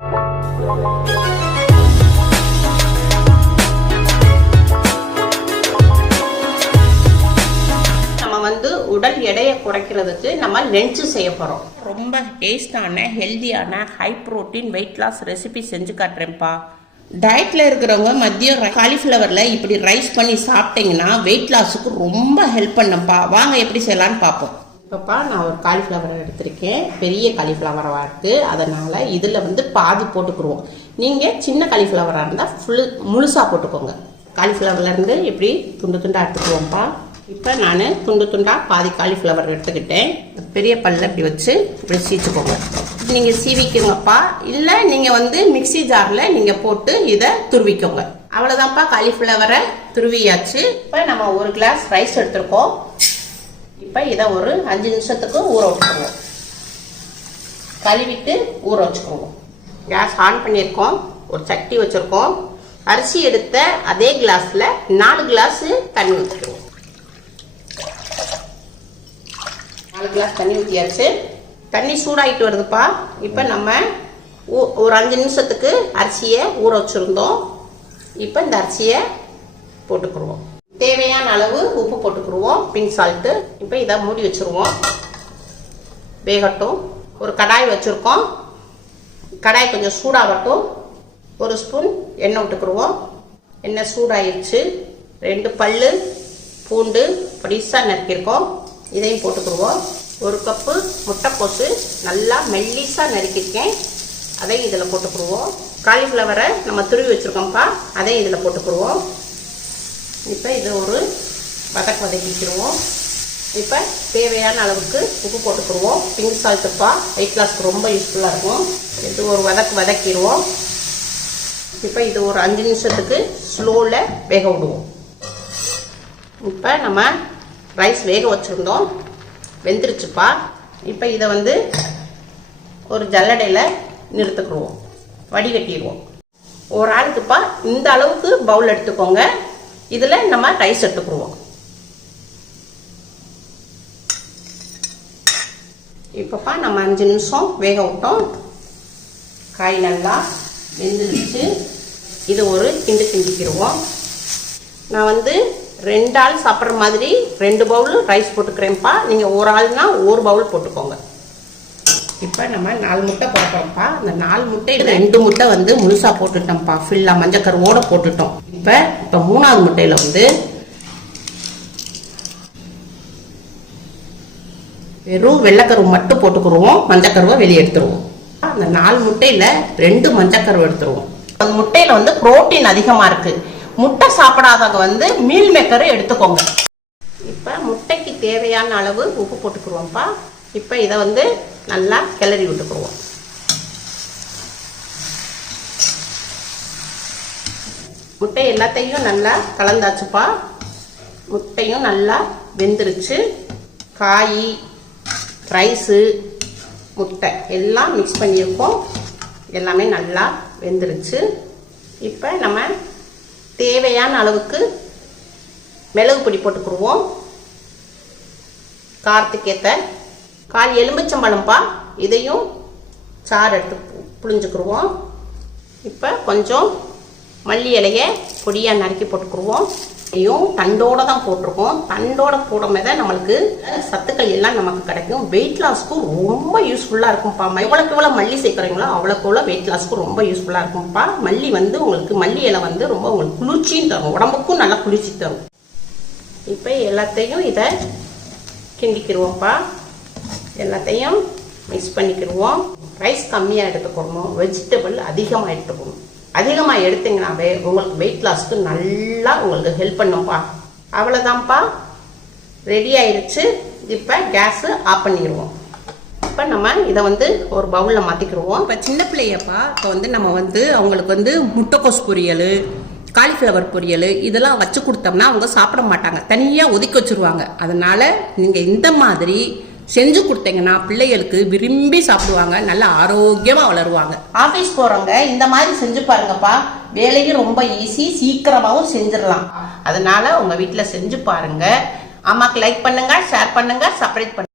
உடல் எடையை குறைக்கிறதுக்கு நம்ம லஞ்ச் செய்ய போகிறோம். ரொம்ப டேஸ்டான ஹெல்தியான high protein weight loss recipe செஞ்சு காட்டுறேன்ப்பா. டயட்டில் இருக்கிறவங்க மதியம் காலிஃப்ளவரில் இப்படி ரைஸ் பண்ணி சாப்பிட்டீங்கன்னா வெயிட் லாஸுக்கு ரொம்ப ஹெல்ப் பண்ணப்பா. வாங்க எப்படி செய்யலான்னு பார்ப்போம். இப்போப்பா நான் ஒரு காலிஃப்ளவரை எடுத்திருக்கேன். பெரிய காலிஃப்ளவராக இருக்குது. அதனால் இதில் பாதி போட்டுக்குருவோம். நீங்கள் சின்ன காலிஃப்ளவராக இருந்தால் முழுசாக போட்டுக்கோங்க. காலிஃப்ளவர்லேருந்து இப்படி துண்டு துண்டாக எடுத்துக்குவோம்ப்பா. இப்போ நான் துண்டு துண்டாக பாதி காலிஃப்ளவர் எடுத்துக்கிட்டேன். பெரிய பல்ல இப்படி வச்சு இப்படி சீச்சுக்கோங்க. நீங்கள் சீவிக்கோங்கப்பா. இல்லை நீங்கள் மிக்சி ஜாரில் நீங்கள் போட்டு இதை துருவிக்கோங்க. அவ்வளோதான்ப்பா, காலிஃப்ளவரை துருவியாச்சு. இப்போ நம்ம ஒரு கிளாஸ் ரைஸ் எடுத்துருக்கோம். இப்போ இதை ஒரு 5 நிமிஷத்துக்கு ஊற வச்சுக்கோங்க. கழுவிட்டு ஊற வச்சுக்கோங்க. கேஸ் ஆன் பண்ணியிருக்கோம். ஒரு சட்டி வச்சுருக்கோம். அரிசி எடுத்த அதே கிளாஸில் 4 கிளாஸு தண்ணி ஊற்றிக்கோங்க. 4 கிளாஸ் தண்ணி ஊற்றியாச்சு. தண்ணி சூடாகிட்டு வருதுப்பா. இப்போ நம்ம ஒரு 5 நிமிஷத்துக்கு அரிசியை ஊற வச்சுருந்தோம். இப்போ இந்த அரிசியை போட்டுக்குருவோம். தேவையான அளவு உப்பு போட்டுக்குருவோம், பிங்க் சால்ட்டு. இப்போ இதை மூடி வச்சுருவோம், வேகட்டும். ஒரு கடாய் வச்சுருக்கோம். கடாய் கொஞ்சம் சூடாகட்டும். ஒரு ஸ்பூன் எண்ணெய் விட்டுக்குருவோம். எண்ணெய் சூடாகிடுச்சு. 2 பல்லு பூண்டு பொடிசாக நறுக்கியிருக்கோம், இதையும் போட்டுக்குருவோம். 1 கப்பு முட்டைக்கோசு நல்லா மெல்லிஸாக நறுக்கியிருக்கேன், அதையும் இதில் போட்டுக்குருவோம். காலிஃப்ளவரை நம்ம துருவி வச்சுருக்கோம்ப்பா, அதையும் இதில் போட்டுக்குருவோம். இப்போ இது ஒரு வதக்கிடுவோம். இப்போ தேவையான அளவுக்கு உப்பு போட்டுக்குருவோம். பிங்க் சால்ட்டுப்பா, வெயிட் லாஸ்க்கு ரொம்ப யூஸ்ஃபுல்லாக இருக்கும். இது ஒரு வதக்கிடுவோம். இப்போ இது ஒரு 5 நிமிஷத்துக்கு ஸ்லோவில் வேக விடுவோம். இப்போ நம்ம ரைஸ் வேக வச்சுருந்தோம், வெந்துருச்சுப்பா. இப்போ இதை ஒரு ஜல்லடையில் நிறுத்துக்குருவோம், வடிகட்டிடுவோம். ஒரு ஆளுக்குப்பா இந்த அளவுக்கு பவுல் எடுத்துக்கோங்க. இதில் நம்ம ரைஸ் எடுத்துக்குருவோம். இப்போப்பா நம்ம 5 நிமிஷம் வேக விட்டோம். காய் நல்லா வெந்துருச்சு. இது ஒரு கிண்டிக்கிடுவோம். நான் 2 ஆள் சாப்பிட்ற மாதிரி 2 பவுல் ரைஸ் போட்டுக்கிறேன்ப்பா. நீங்கள் ஒரு ஆள்னா 1 பவுல் போட்டுக்கோங்க. இப்போ நம்ம 4 முட்டை போட்டுறோம்ப்பா. அந்த 4 முட்டையில் 2 முட்டை முழுசாக போட்டுட்டோம்ப்பா, ஃபுல்லாக மஞ்சக்கருவோடு போட்டுட்டோம். இப்போ 3ஆவது முட்டையில் வெறும் வெள்ளைக்கருவு மட்டும் போட்டுக்குருவோம், மஞ்சக்கருவை வெளியே எடுத்துருவோம். அந்த 4 முட்டையில் 2 மஞ்சக்கருவை எடுத்துருவோம். அந்த முட்டையில் புரோட்டீன் அதிகமாக இருக்குது. முட்டை சாப்பிடாதவங்க மீல் மேக்கரை எடுத்துக்கோங்க. இப்போ முட்டைக்கு தேவையான அளவு உப்பு போட்டுக்குருவோம்ப்பா. இப்போ இதை நல்லா கிளறி விட்டுக்குருவோம். முட்டை எல்லாத்தையும் நல்லா கலந்தாச்சுப்பா. முட்டையும் நல்லா வெந்துருச்சு. காய், ரைஸு, முட்டை எல்லாம் மிக்ஸ் பண்ணியிருக்கோம். எல்லாமே நல்லா வெந்துருச்சு. இப்போ நம்ம தேவையான அளவுக்கு மிளகு பொடி போட்டுக்குருவோம். காரத்துக்கேற்ற 1/4 எலுமிச்சம்பழம்ப்பா, இதையும் சாறு எடுத்து புழிஞ்சுக்குருவோம். இப்போ கொஞ்சம் மல்லி இலையை பொடியாக நறுக்கி போட்டுக்குருவோம். இதையும் தண்டோடு தான் போட்டிருக்கோம். தண்டோட போடும்போது தான் நம்மளுக்கு சத்துக்கள் எல்லாம் நமக்கு கிடைக்கும். வெயிட் லாஸ்க்கு ரொம்ப யூஸ்ஃபுல்லாக இருக்கும்ப்பா. எவ்வளோக்கு எவ்வளோ மல்லி சேர்க்குறீங்களோ அவ்வளோக்கு எவ்வளோ வெயிட் லாஸ்க்கு ரொம்ப யூஸ்ஃபுல்லாக இருக்கும்ப்பா. மல்லி உங்களுக்கு மல்லி இலை ரொம்ப உங்களுக்கு குளிர்ச்சியும் தரும், உடம்புக்கும் நல்லா குளிர்ச்சி தரும். இப்போ எல்லாத்தையும் இதை கிண்டிக்கிடுவோம்ப்பா. எல்லாத்தையும் மிக்ஸ் பண்ணிக்கிடுவோம். ரைஸ் கம்மியாக எடுத்துக்கணும், வெஜிடபிள் அதிகமாக எடுத்துக்கணும். அதிகமாக எடுத்தீங்கன்னாவே உங்களுக்கு வெயிட் லாஸ்க்கு நல்லா உங்களுக்கு ஹெல்ப் பண்ணும்ப்பா. அவ்வளோதான்ப்பா, ரெடி ஆயிடுச்சு. இப்போ கேஸு ஆஃப் பண்ணிடுவோம். இப்போ நம்ம இதை ஒரு பவுலில் மாற்றிக்கிடுவோம். இப்போ சின்ன பிள்ளையப்பா, இப்போ நம்ம அவங்களுக்கு முட்டைக்கோஸ் பொரியல், காலிஃப்ளவர் பொரியல் இதெல்லாம் வச்சு கொடுத்தோம்னா அவங்க சாப்பிட மாட்டாங்க, தனியாக ஒதுக்கி வச்சுருவாங்க. அதனால் நீங்கள் இந்த மாதிரி செஞ்சு கொடுத்தீங்கன்னா பிள்ளைகளுக்கு விரும்பி சாப்பிடுவாங்க, நல்லா ஆரோக்கியமாக வளருவாங்க. ஆஃபீஸ் போகிறவங்க இந்த மாதிரி செஞ்சு பாருங்கப்பா. வேலையும் ரொம்ப ஈஸி, சீக்கிரமாகவும் செஞ்சிடலாம். அதனால உங்கள் வீட்டில் செஞ்சு பாருங்க. அம்மாக்கு லைக் பண்ணுங்க, ஷேர் பண்ணுங்க, சப்ஸ்கிரைப் பண்ணுங்க.